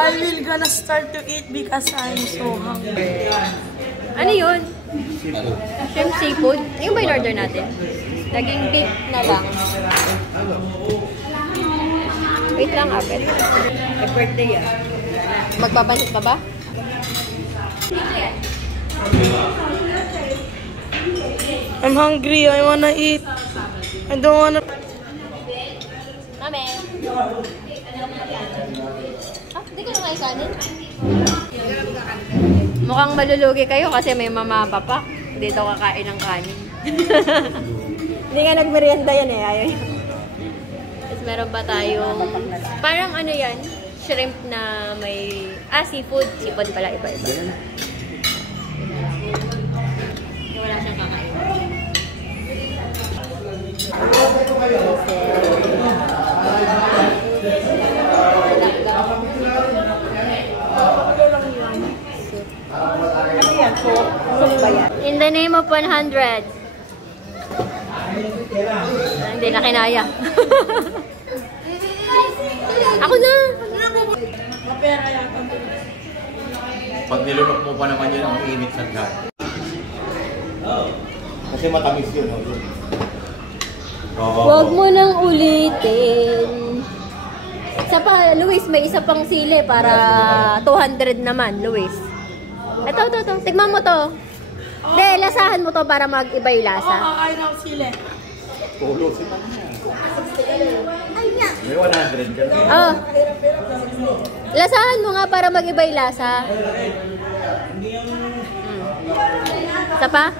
I will gonna start to eat because I'm so hungry. Ano yun? Shrimp seafood? Yung ba yung order natin? Naging beef na lang. Wait lang, Abet. Birthday yan. Magpapansit ka ba? I'm hungry. I wanna eat. I don't wanna... Mame. Ah, hindi ka na kayo kanin? Mukhang malulugi kayo kasi may mama papa. Hindi daw kakain ng kanin. Hindi nga nagmerienda yan eh. Ayaw. Tapos meron ba tayong... Parang ano yan? Shrimp na may... seafood. Seafood pala iba-iba. Wala siyang kakain. In the name of 100. Hindi na kinaya. Ako na! Pag nilunok mo pa naman yun, ang init sa lahat. Kasi matamis yun. Huwag mo nang ulitin. Isa pa, Luis, may isa pang sili para 200 naman, Luis. Ito. Tignan mo to. Hindi, lasahan mo to para mag-iba yung lasa. Kakain ako sili. Tulo sila niya. May 100 ka na. Oh. Lasahan mo nga para mag-iba yung lasa. Isa pa?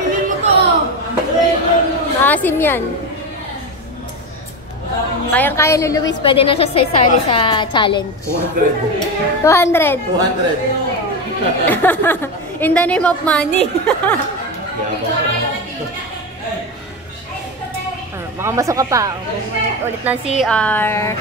Tingin mo to. Maasim yan. Kayang-kaya ni Luis, pwede na siya sali sa challenge. 200. 200. In the name of money. Makamasok ka pa. Ulit ng CR.